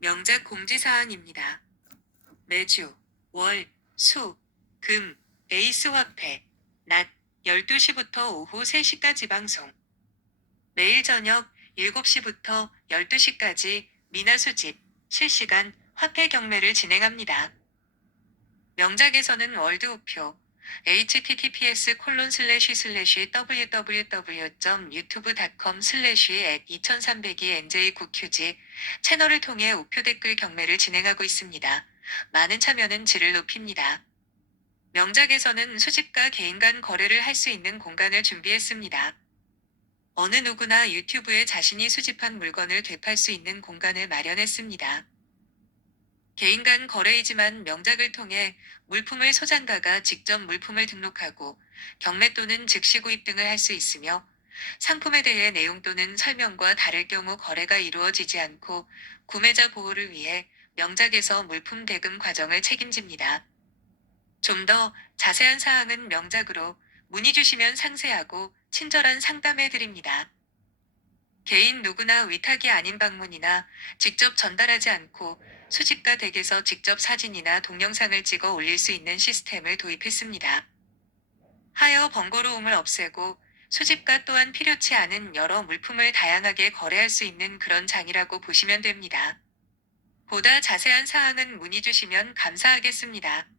명작 공지사항입니다. 매주, 월, 수, 금, 에이스 화폐, 낮 12시부터 오후 3시까지 방송. 매일 저녁 7시부터 12시까지 미나 수집, 실시간 화폐 경매를 진행합니다. 명작에서는 월드 우표, https 콜론 슬래시 슬래시 www.youtube.com 슬래시 2302 nj9qg 채널을 통해 우표 댓글 경매를 진행하고 있습니다. 많은 참여는 질을 높입니다. 명작에서는 수집가 개인 간 거래를 할 수 있는 공간을 준비했습니다. 어느 누구나 유튜브에 자신이 수집한 물건을 되팔 수 있는 공간을 마련했습니다. 개인 간 거래이지만 명작을 통해 물품을 소장가가 직접 물품을 등록하고 경매 또는 즉시 구입 등을 할 수 있으며 상품에 대해 내용 또는 설명과 다를 경우 거래가 이루어지지 않고 구매자 보호를 위해 명작에서 물품 대금 과정을 책임집니다. 좀 더 자세한 사항은 명작으로 문의 주시면 상세하고 친절한 상담해 드립니다. 개인 누구나 위탁이 아닌 방문이나 직접 전달하지 않고 수집가 댁에서 직접 사진이나 동영상을 찍어 올릴 수 있는 시스템을 도입했습니다. 하여 번거로움을 없애고 수집가 또한 필요치 않은 여러 물품을 다양하게 거래할 수 있는 그런 장이라고 보시면 됩니다. 보다 자세한 사항은 문의 주시면 감사하겠습니다.